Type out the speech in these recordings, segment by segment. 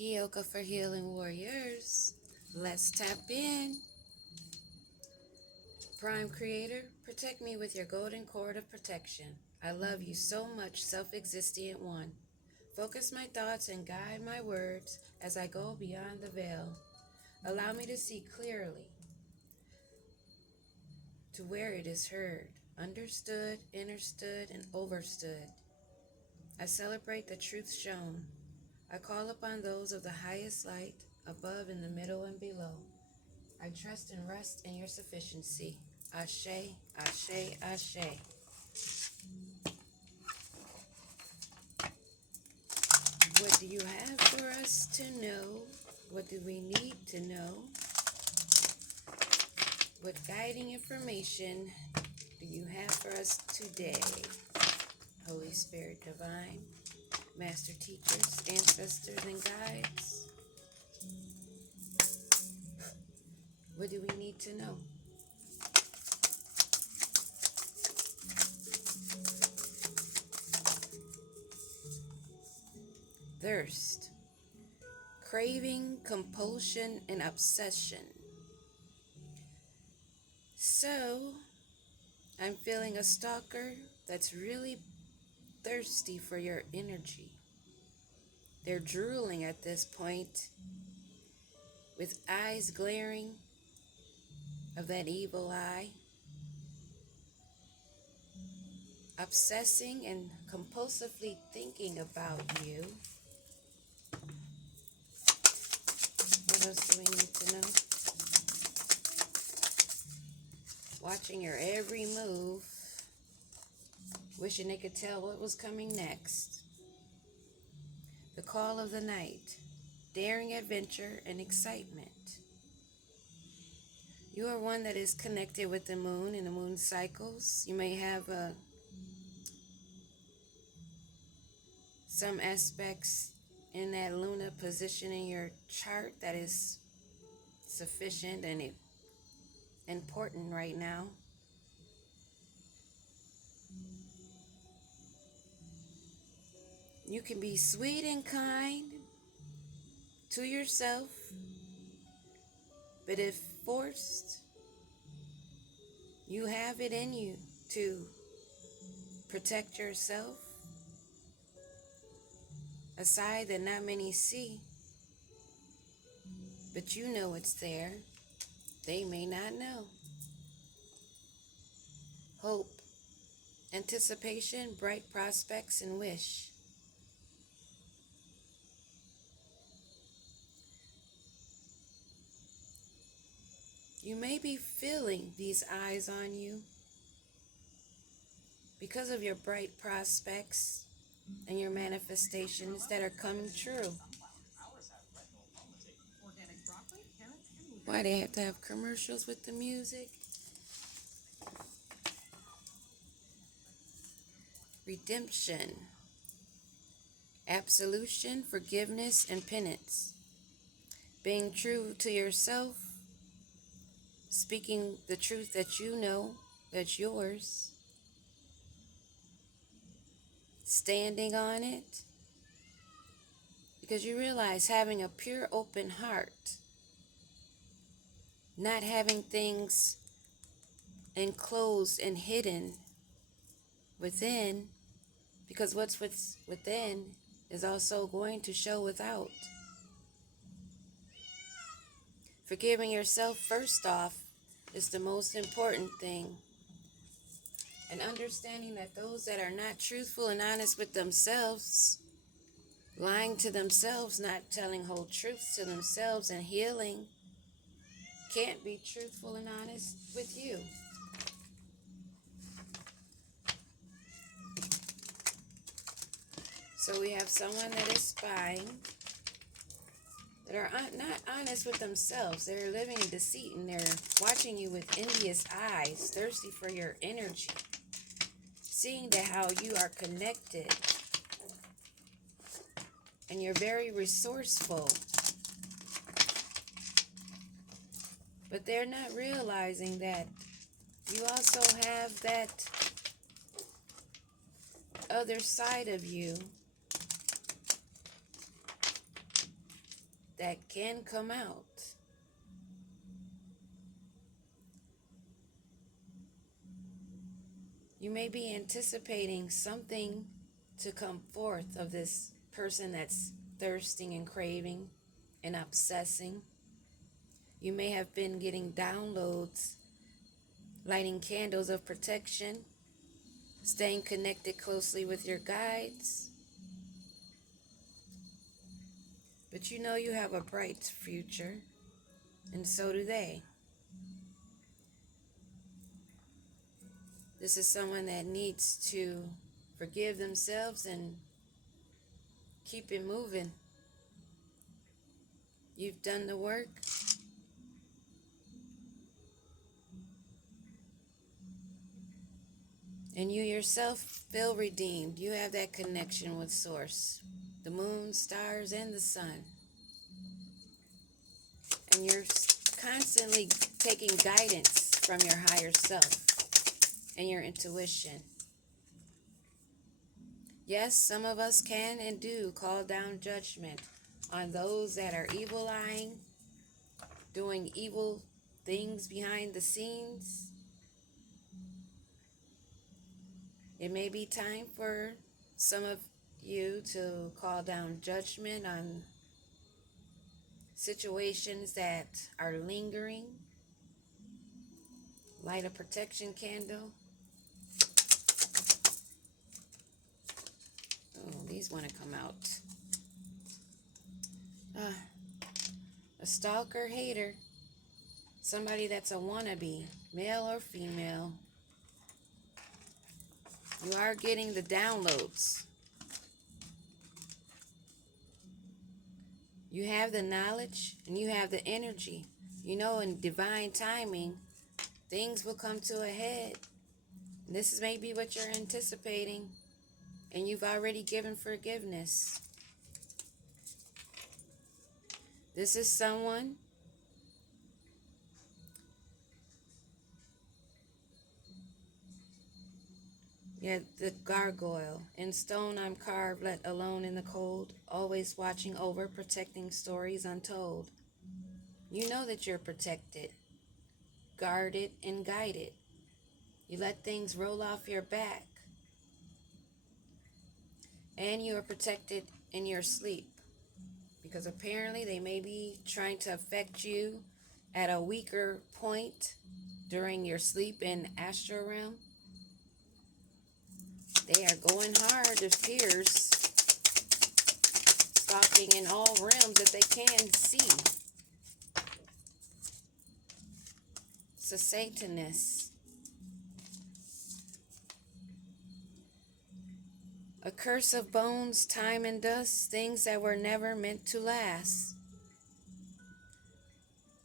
Yoga for Healing Warriors. Let's tap in. Prime Creator, protect me with your golden cord of protection. I love you so much, self-existent one. Focus my thoughts and guide my words as I go beyond the veil. Allow me to see clearly to where it is heard, understood, understood, and overstood. I celebrate the truth shown. I call upon those of the highest light, above, in the middle, and below. I trust and rest in your sufficiency. Ashe, ashe, ashe. What do you have for us to know? What do we need to know? What guiding information do you have for us today? Holy Spirit Divine, Master Teachers, Ancestors, and Guides. What do we need to know? Thirst, craving, compulsion, and obsession. So, I'm feeling a stalker that's really thirsty for your energy. They're drooling at this point, with eyes glaring of that evil eye, obsessing and compulsively thinking about you. What else do we need to know? Watching your every move, wishing they could tell what was coming next. The call of the night, daring adventure and excitement. You are one that is connected with the moon and the moon cycles. You may have some aspects in that Luna position in your chart that is sufficient and important right now. You can be sweet and kind to yourself, but if forced, you have it in you to protect yourself, a side that not many see, but you know it's there. They may not know. Hope, anticipation, bright prospects, and wish. You may be feeling these eyes on you because of your bright prospects and your manifestations that are coming true. Why they have to have commercials with the music? Redemption, absolution, forgiveness, and penance. Being true to yourself, speaking the truth that you know that's yours, standing on it, because you realize having a pure open heart, not having things enclosed and hidden within, because what's within is also going to show without. Forgiving yourself first off is the most important thing. And understanding that those that are not truthful and honest with themselves, lying to themselves, not telling whole truths to themselves and healing, can't be truthful and honest with you. So we have someone that is spying, that are not honest with themselves. They're living in deceit, and they're watching you with envious eyes, thirsty for your energy, seeing that how you are connected, and you're very resourceful. But they're not realizing that you also have that other side of you that can come out. You may be anticipating something to come forth of this person that's thirsting and craving and obsessing. You may have been getting downloads, lighting candles of protection, staying connected closely with your guides. But you know you have a bright future, and so do they. This is someone that needs to forgive themselves and keep it moving. You've done the work. And you yourself feel redeemed. You have that connection with Source, the moon, stars, and the sun. And you're constantly taking guidance from your higher self and your intuition. Yes, some of us can and do call down judgment on those that are evil-eyeing, doing evil things behind the scenes. It may be time for some of you to call down judgment on situations that are lingering. Light a protection candle. Oh, these want to come out. A stalker, hater. Somebody that's a wannabe, male or female. You are getting the downloads. You have the knowledge and you have the energy. You know, in divine timing, things will come to a head. And this is maybe what you're anticipating. And you've already given forgiveness. This is someone the gargoyle. In stone I'm carved, let alone in the cold, always watching over, protecting stories untold. You know that you're protected, guarded, and guided. You let things roll off your back. And you are protected in your sleep. Because apparently they may be trying to affect you at a weaker point during your sleep in astral realm. They are going hard, it appears, stalking in all realms that they can see. It's a Satanist. A curse of bones, time and dust, things that were never meant to last.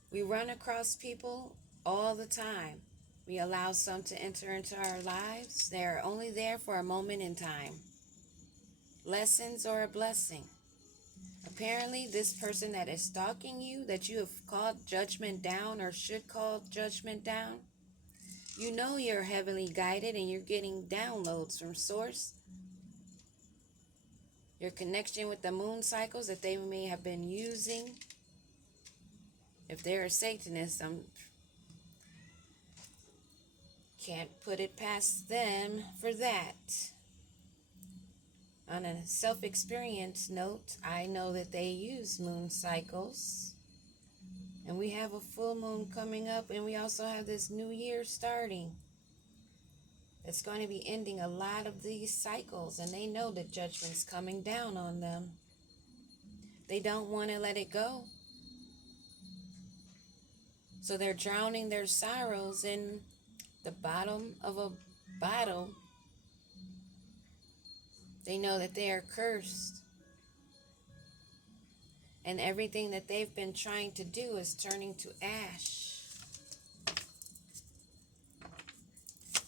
We run across people all the time. We allow some to enter into our lives. They are only there for a moment in time. Lessons or a blessing. Apparently, this person that is stalking you, that you have called judgment down or should call judgment down, you know you're heavily guided and you're getting downloads from Source. Your connection with the moon cycles that they may have been using. If they're a Satanist, can't put it past them for that. On a self-experience note, I know that they use moon cycles. And we have a full moon coming up, and we also have this new year starting. It's going to be ending a lot of these cycles, and they know that judgment's coming down on them. They don't want to let it go. So they're drowning their sorrows in the bottom of a bottle. They know that they are cursed. And everything that they've been trying to do is turning to ash.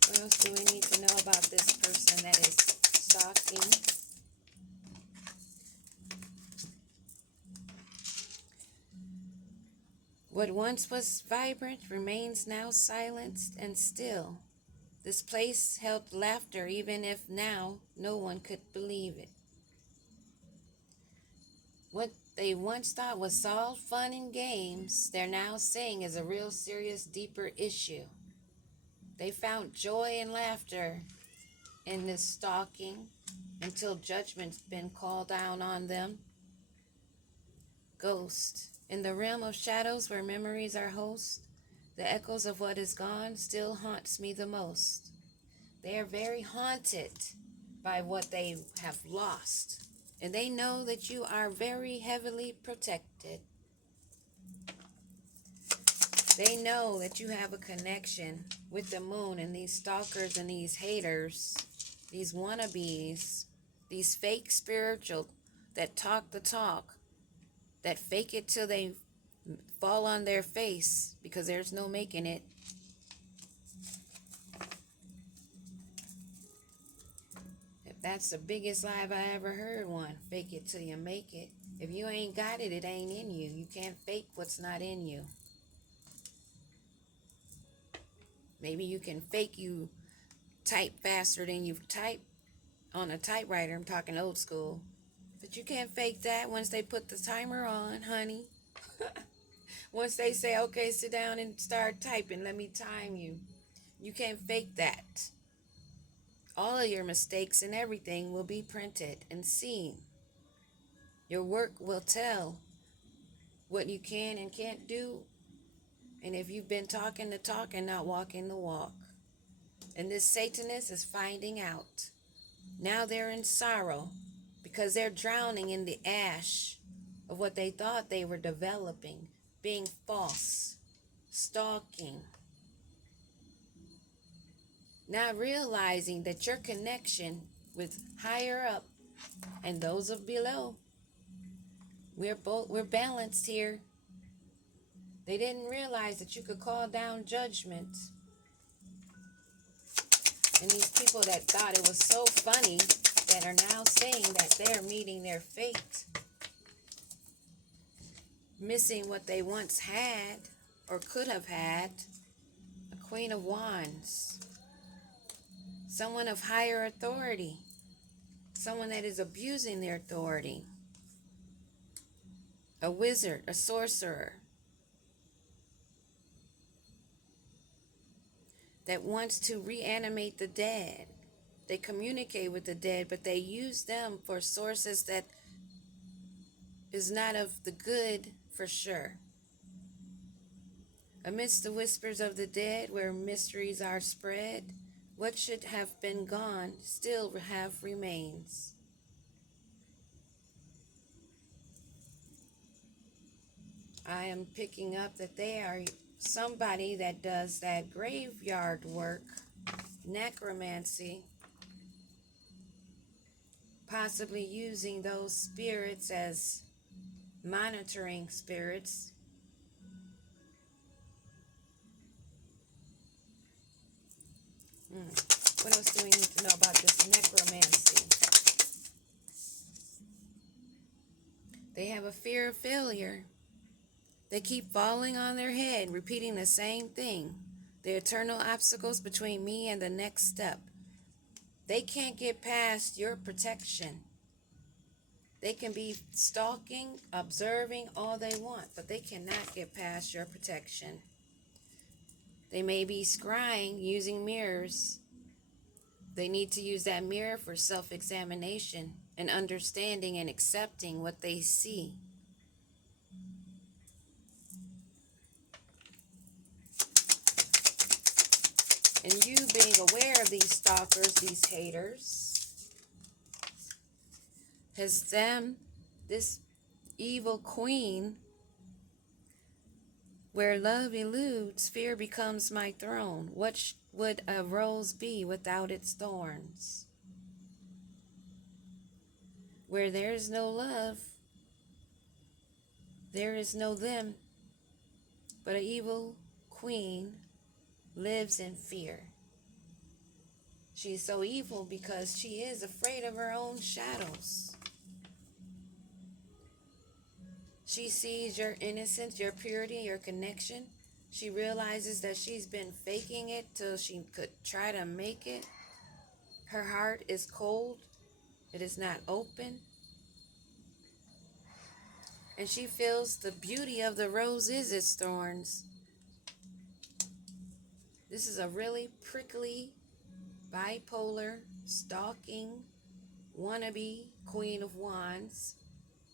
What else do we need to know about this person that is stalking? What once was vibrant remains now silenced and still. This place held laughter even if now no one could believe it. What they once thought was all fun and games, they're now saying is a real serious, deeper issue. They found joy and laughter in this stalking until judgment's been called down on them. Ghost. In the realm of shadows where memories are host, the echoes of what is gone still haunts me the most. They are very haunted by what they have lost, and they know that you are very heavily protected. They know that you have a connection with the moon, and these stalkers and these haters, these wannabes, these fake spiritual that talk the talk, that fake it till they fall on their face because there's no making it. That's the biggest lie I ever heard one. Fake it till you make it. If you ain't got it, it ain't in you. You can't fake what's not in you. Maybe you can fake you type faster than you type on a typewriter. I'm talking old school. But you can't fake that once they put the timer on, honey. Once they say, okay, sit down and start typing, let me time you. You can't fake that. All of your mistakes and everything will be printed and seen. Your work will tell what you can and can't do, and if you've been talking the talk and not walking the walk. And this Satanist is finding out. Now they're in sorrow because they're drowning in the ash of what they thought they were developing, being false, stalking, not realizing that your connection with higher up and those of below, we're balanced here. They didn't realize that you could call down judgment. And these people that thought it was so funny that are now saying that they're meeting their fate, missing what they once had or could have had. A Queen of Wands, someone of higher authority, someone that is abusing their authority, a wizard, a sorcerer, that wants to reanimate the dead. They communicate with the dead, but they use them for sources that is not of the good for sure. Amidst the whispers of the dead, where mysteries are spread, what should have been gone still have remains. I am picking up that they are somebody that does that graveyard work, necromancy, possibly using those spirits as monitoring spirits. What else do we need to know about this necromancy? They have a fear of failure. They keep falling on their head, repeating the same thing. The eternal obstacles between me and the next step. They can't get past your protection. They can be stalking, observing all they want, but they cannot get past your protection. They may be scrying using mirrors. They need to use that mirror for self-examination and understanding and accepting what they see. And you being aware of these stalkers, these haters, has them, this evil queen, where love eludes, fear becomes my throne. What would a rose be without its thorns? Where there is no love, there is no them, but an evil queen lives in fear. She's so evil because she is afraid of her own shadows. She sees your innocence, your purity, your connection. She realizes that she's been faking it till she could try to make it. Her heart is cold. It is not open. And she feels the beauty of the rose is its thorns. This is a really prickly, bipolar, stalking, wannabe Queen of Wands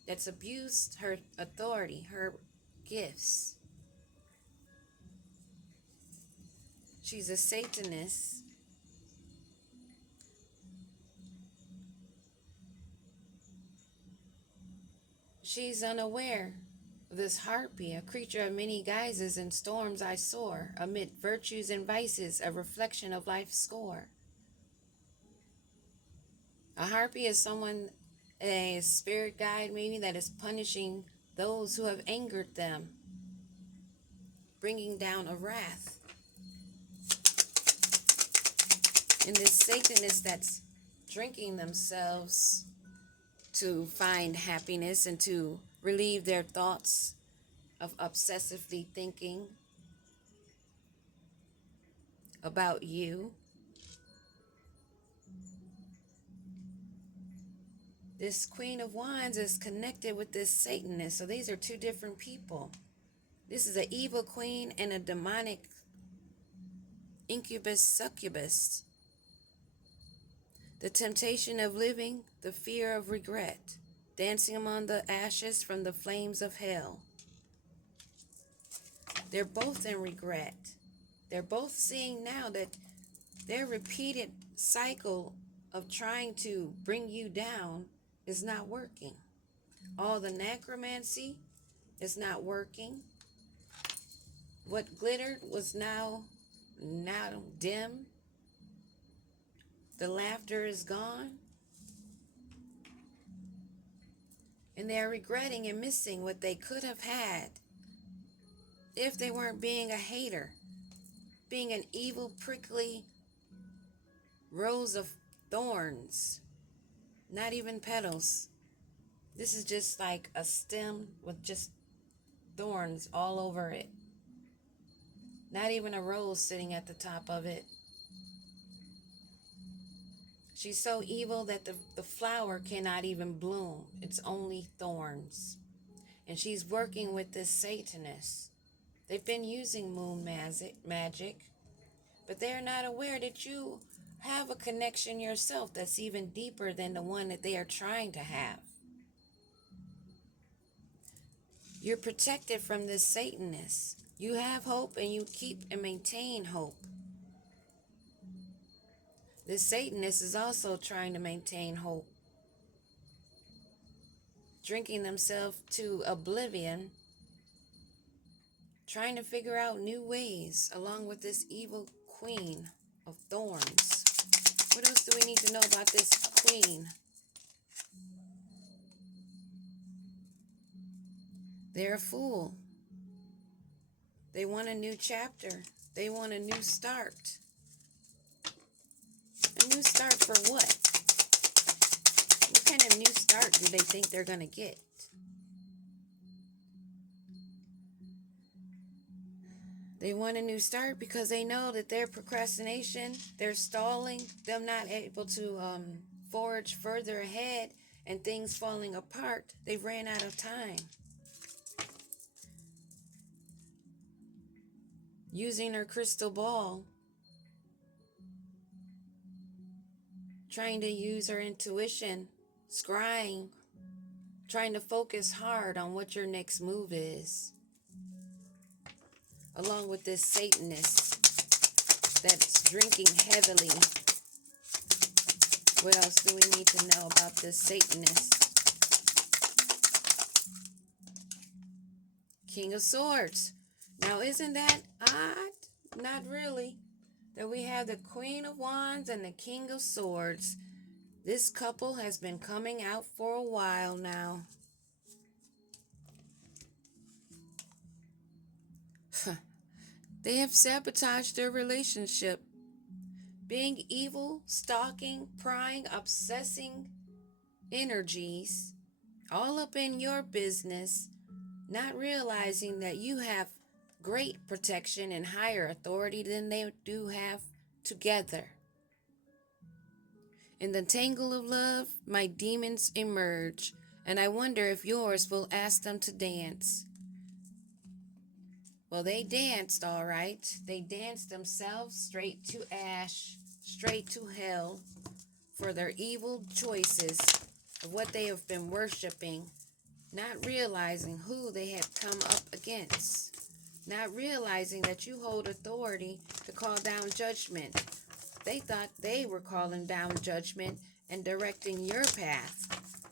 that's abused her authority, her gifts. She's a Satanist. She's unaware of this harpy, a creature of many guises and storms I soar, amid virtues and vices, a reflection of life's score. A harpy is someone, a spirit guide maybe, that is punishing those who have angered them, bringing down a wrath. And this Satanist that's drinking themselves to find happiness and to relieve their thoughts of obsessively thinking about you. This Queen of Wands is connected with this Satanist. So these are two different people. This is an evil queen and a demonic incubus succubus. The temptation of living, the fear of regret, dancing among the ashes from the flames of hell. They're both in regret. They're both seeing now that their repeated cycle of trying to bring you down is not working. All the necromancy is not working. What glittered was now dim. The laughter is gone. And they are regretting and missing what they could have had if they weren't being a hater, being an evil, prickly rose of thorns, not even petals. This is just like a stem with just thorns all over it. Not even a rose sitting at the top of it. She's so evil that the flower cannot even bloom. It's only thorns. And she's working with this Satanist. They've been using moon magic, but they're not aware that you have a connection yourself that's even deeper than the one that they are trying to have. You're protected from this Satanist. You have hope and you keep and maintain hope. This Satanist is also trying to maintain hope, drinking themselves to oblivion, trying to figure out new ways along with this evil Queen of Thorns. What else do we need to know about this Queen? They're a fool. They want a new chapter. They want a new start. A new start for what? What kind of new start do they think they're going to get? They want a new start because they know that their procrastination, their stalling, them not able to forge further ahead and things falling apart, they've ran out of time. Using her crystal ball, trying to use her intuition, scrying, trying to focus hard on what your next move is. Along with this Satanist that's drinking heavily. What else do we need to know about this Satanist? King of Swords. Now, isn't that odd? Not really. That we have the Queen of Wands and the King of Swords. This couple has been coming out for a while now. They have sabotaged their relationship. Being evil, stalking, prying, obsessing energies all up in your business, not realizing that you have great protection and higher authority than they do have together. In the tangle of love, my demons emerge. And I wonder if yours will ask them to dance. Well, they danced, all right. They danced themselves straight to ash, straight to hell for their evil choices of what they have been worshiping, not realizing who they had come up against, not realizing that you hold authority to call down judgment. They thought they were calling down judgment and directing your path.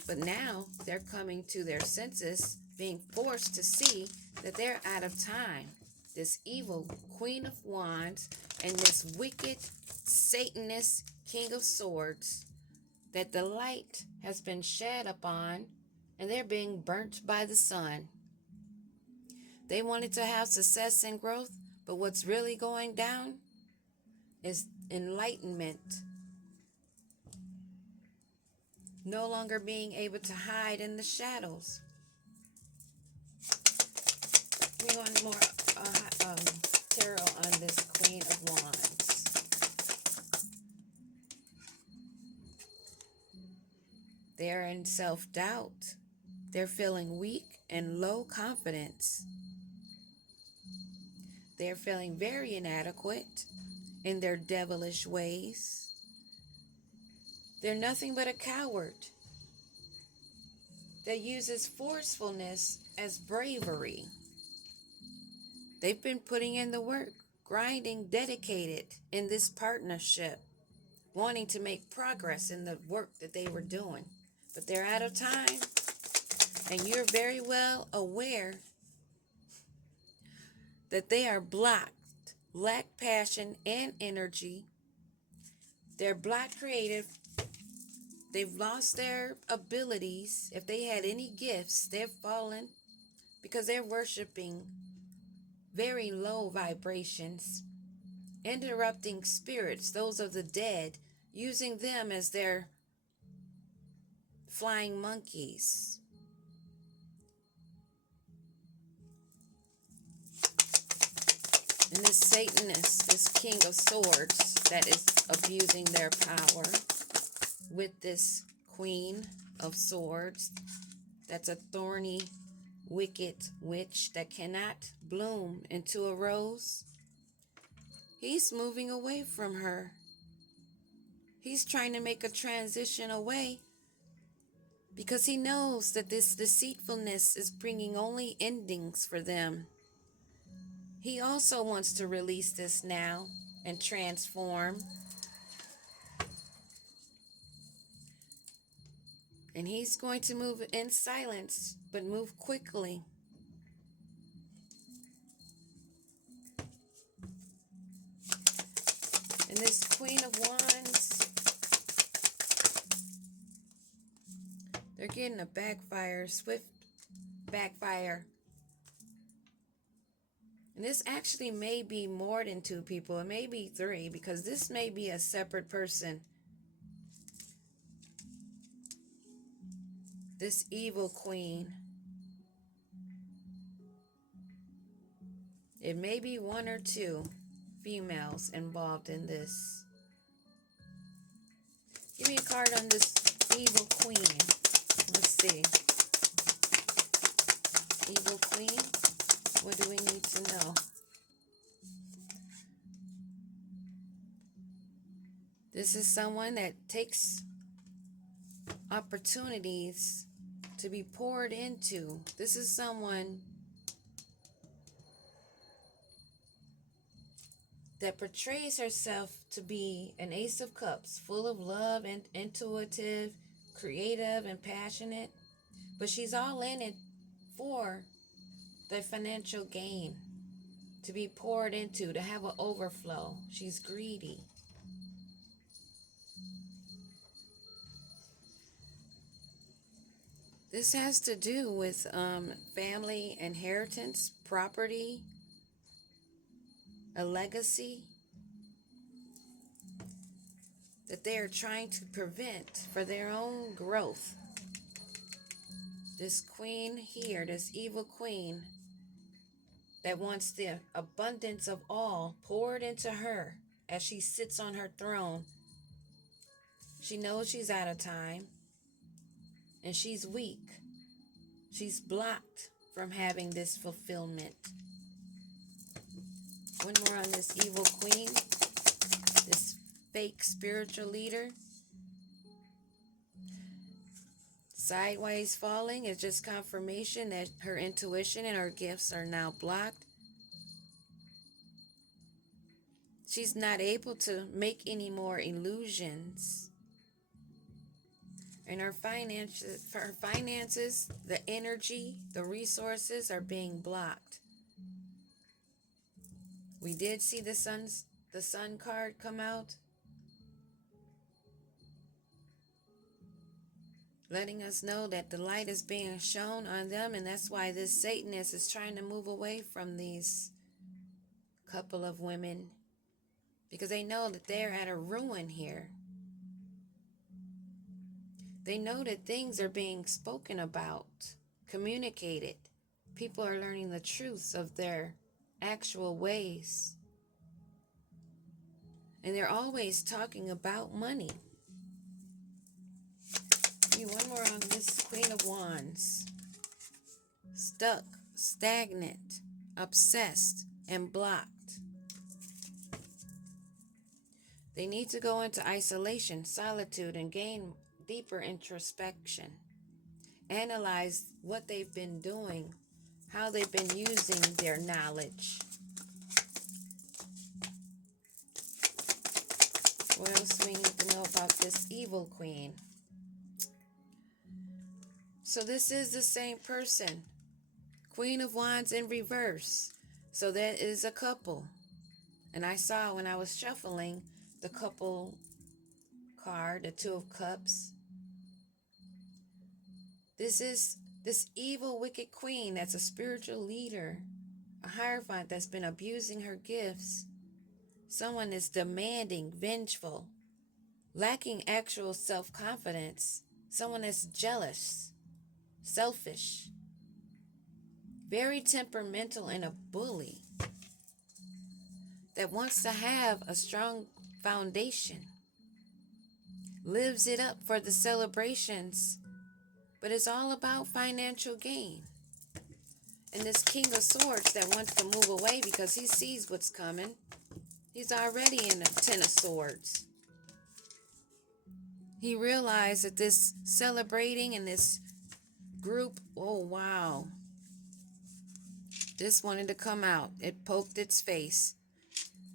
But now they're coming to their senses, being forced to see that they're out of time. This evil Queen of Wands and this wicked Satanist King of Swords, that the light has been shed upon and they're being burnt by the sun. They wanted to have success and growth, but what's really going down is enlightenment. No longer being able to hide in the shadows. We want more tarot on this Queen of Wands. They're in self-doubt. They're feeling weak and low confidence. They're feeling very inadequate in their devilish ways. They're nothing but a coward that uses forcefulness as bravery. They've been putting in the work, grinding, dedicated in this partnership, wanting to make progress in the work that they were doing. But they're out of time, and you're very well aware that they are blocked, lack passion and energy. They're blocked creative. They've lost their abilities. If they had any gifts, they've fallen because they're worshiping very low vibrations, interrupting spirits, those of the dead, using them as their flying monkeys. And this Satanist, this King of Swords, that is abusing their power with this Queen of Swords, that's a thorny, wicked witch that cannot bloom into a rose. He's moving away from her. He's trying to make a transition away because he knows that this deceitfulness is bringing only endings for them. He also wants to release this now and transform. And he's going to move in silence, but move quickly. And this Queen of Wands, they're getting a backfire, swift backfire. And this actually may be more than two people. It may be three, because this may be a separate person. This evil queen. It may be one or two females involved in this. Give me a card on this evil queen. Let's see. Evil queen. What do we need to know? This is someone that takes opportunities to be poured into. This is someone that portrays herself to be an Ace of Cups, full of love and intuitive, creative, and passionate. But she's all in it for the financial gain, to be poured into, to have an overflow. She's greedy. This has to do with family inheritance, property, a legacy that they are trying to prevent for their own growth. This queen here, this evil queen that wants the abundance of all poured into her as she sits on her throne. She knows she's out of time and she's weak. She's blocked from having this fulfillment. One more on this evil queen, this fake spiritual leader. Sideways falling is just confirmation that her intuition and her gifts are now blocked. She's not able to make any more illusions. And her finances, the energy, the resources are being blocked. We did see the sun card come out, letting us know that the light is being shown on them, and that's why this Satanist is trying to move away from these couple of women, because they know that they're at a ruin here. They know that things are being spoken about, communicated. People are learning the truths of their actual ways. And they're always talking about money. One more on this Queen of Wands. Stuck, stagnant, obsessed, and blocked. They need to go into isolation, solitude, and gain deeper introspection. Analyze what they've been doing, how they've been using their knowledge. What else do we need to know about this evil queen? So this is the same person. Queen of Wands in reverse. So that is a couple. And I saw when I was shuffling the couple card, the Two of Cups. This is this evil, wicked queen that's a spiritual leader, a hierophant that's been abusing her gifts. Someone is demanding, vengeful, lacking actual self-confidence. Someone that's jealous, selfish, very temperamental, and a bully that wants to have a strong foundation, lives it up for the celebrations, but it's all about financial gain. And this King of Swords that wants to move away because he sees what's coming. He's already in the Ten of Swords. He realized that this celebrating and this group, oh wow, this wanted to come out. It poked its face.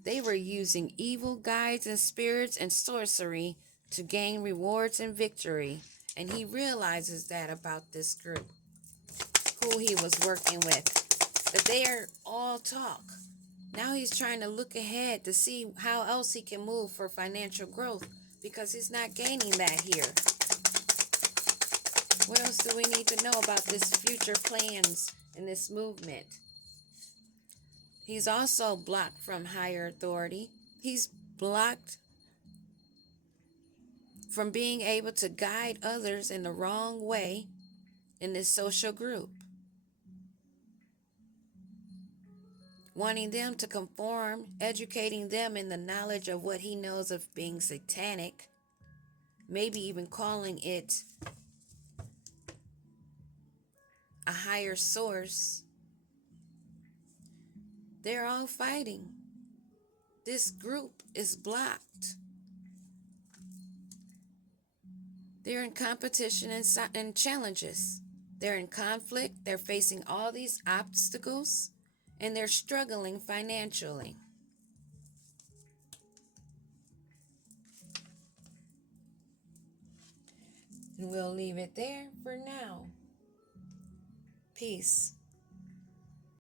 They were using evil guides and spirits and sorcery to gain rewards and victory. And he realizes that about this group, who he was working with, that they are all talk. Now he's trying to look ahead to see how else he can move for financial growth, because he's not gaining that here. What else do we need to know about this future plans and this movement? He's also blocked from higher authority. He's blocked from being able to guide others in the wrong way in this social group, wanting them to conform, educating them in the knowledge of what he knows of being satanic, maybe even calling it a higher source. They're all fighting. This group is blocked. They're in competition and challenges. They're in conflict. They're facing all these obstacles, and they're struggling financially. And we'll leave it there for now. Peace.